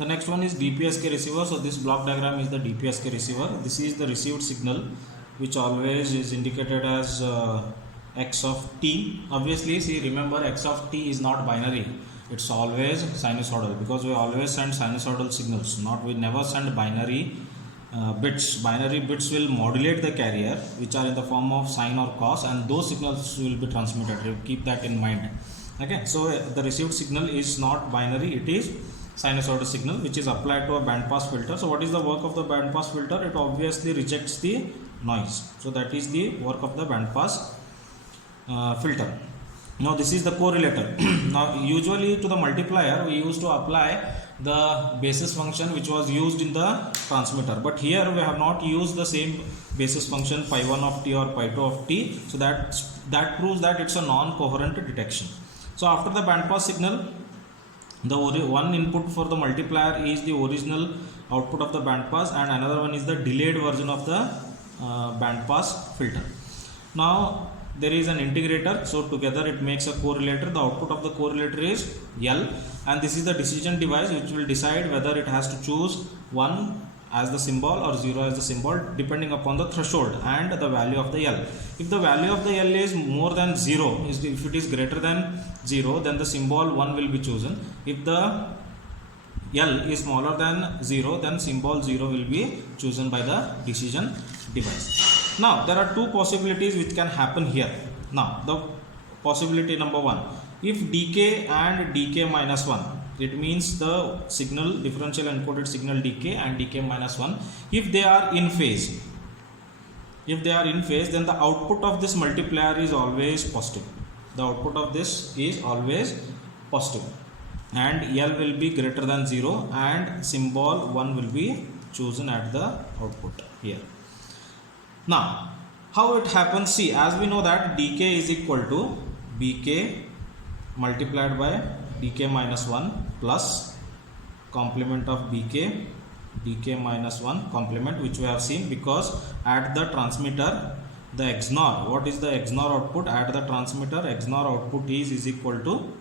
The next one is DPSK receiver. So this block diagram is the DPSK receiver. This is the received signal, which always is indicated as x of t. Obviously, see, remember, x of t is not binary. It's always sinusoidal, because we always send sinusoidal signals. We never send binary bits. Binary bits will modulate the carrier, which are in the form of sine or cos, and those signals will be transmitted. Keep that in mind. Okay, so the received signal is not binary, it is sinusoidal signal, which is applied to a band pass filter. So what is the work of the band pass filter? It obviously rejects the noise. So that is the work of the band pass filter. Now this is the correlator. Now usually to the multiplier we used to apply the basis function which was used in the transmitter, but here we have not used the same basis function phi 1 of t or phi 2 of t. So that proves that it's a non-coherent detection. So after the band pass signal, the one input for the multiplier is the original output of the band pass, and another one is the delayed version of the band pass filter. Now there is an integrator, so together it makes a correlator. The output of the correlator is L, and this is the decision device which will decide whether it has to choose 1 as the symbol or 0 as the symbol, depending upon the threshold and the value of the L. If the value of the L is more than 0, if it is greater than 0, then the symbol 1 will be chosen. If the L is smaller than 0, then symbol 0 will be chosen by the decision device. Now there are two possibilities which can happen here. Now the possibility number 1, if dk and dk minus 1, it means the signal, differential encoded signal dk and dk minus 1, if they are in phase, then the output of this multiplier is always positive. The output of this is always positive, and L will be greater than 0, and symbol 1 will be chosen at the output here. Now how it happens? See, as we know that dk is equal to bk multiplied by dk minus 1 plus complement of bk dk minus 1 complement, which we have seen, because at the transmitter the XNOR, what is the XNOR output at the transmitter? XNOR output is equal to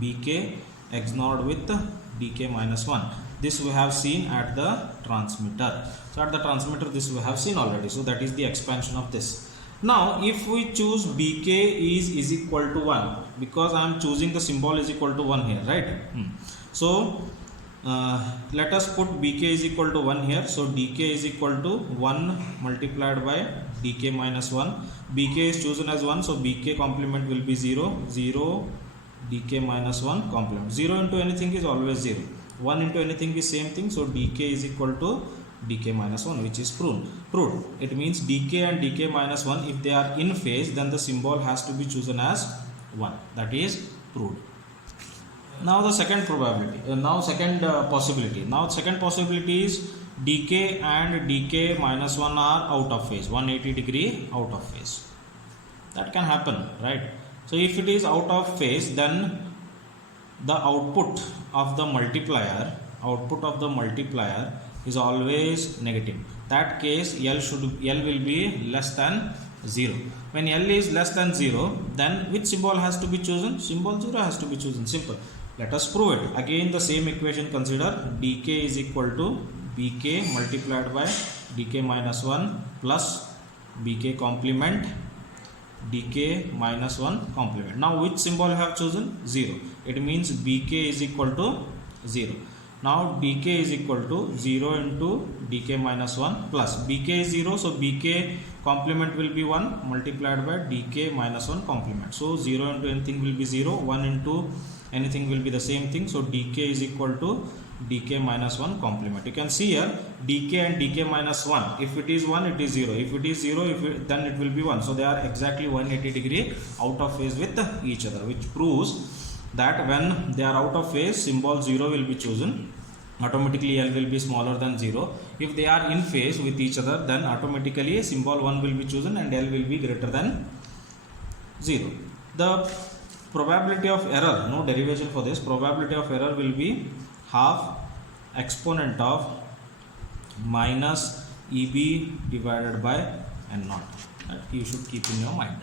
bk XNOR with dk minus 1. This we have seen at the transmitter. So at the transmitter this we have seen already. So that is the expansion of this. Now if we choose bk is equal to 1, because I am choosing the symbol is equal to 1 here, right? So let us put bk is equal to 1 here. So dk is equal to 1 multiplied by dk minus 1. bk is chosen as 1, so bk complement will be 0, 0 dk minus 1 complement. 0 into anything is always 0, 1 into anything is same thing. So dk is equal to dk minus 1, which is proved. It means dk and dk minus 1, if they are in phase, then the symbol has to be chosen as 1. That is proved. Now the second probability, second possibility is dk and dk minus 1 are out of phase, 180 degree out of phase. That can happen, right? So if it is out of phase, then the output of the multiplier is always negative. That case L will be less than 0. When L is less than 0, then which symbol has to be chosen? Symbol 0 has to be chosen. Simple. Let us prove it. Again the same equation consider. dk is equal to bk multiplied by dk minus 1 plus bk complement dk minus 1 complement. Now which symbol you have chosen? 0. It means bk is equal to 0. Now dk is equal to 0 into dk minus 1 plus bk is 0, so bk complement will be 1 multiplied by dk minus 1 complement. So 0 into anything will be 0, 1 into anything will be the same thing. So dk is equal to dk minus 1 complement. You can see here dk and dk minus 1, if it is 1 it is 0, if it is 0 then it will be 1. So they are exactly 180 degree out of phase with each other, which proves that when they are out of phase, symbol 0 will be chosen. Automatically L will be smaller than 0. If they are in phase with each other, then automatically symbol 1 will be chosen and L will be greater than 0. The probability of error, no derivation for this, probability of error will be half exponent of minus EB divided by N0. That you should keep in your mind.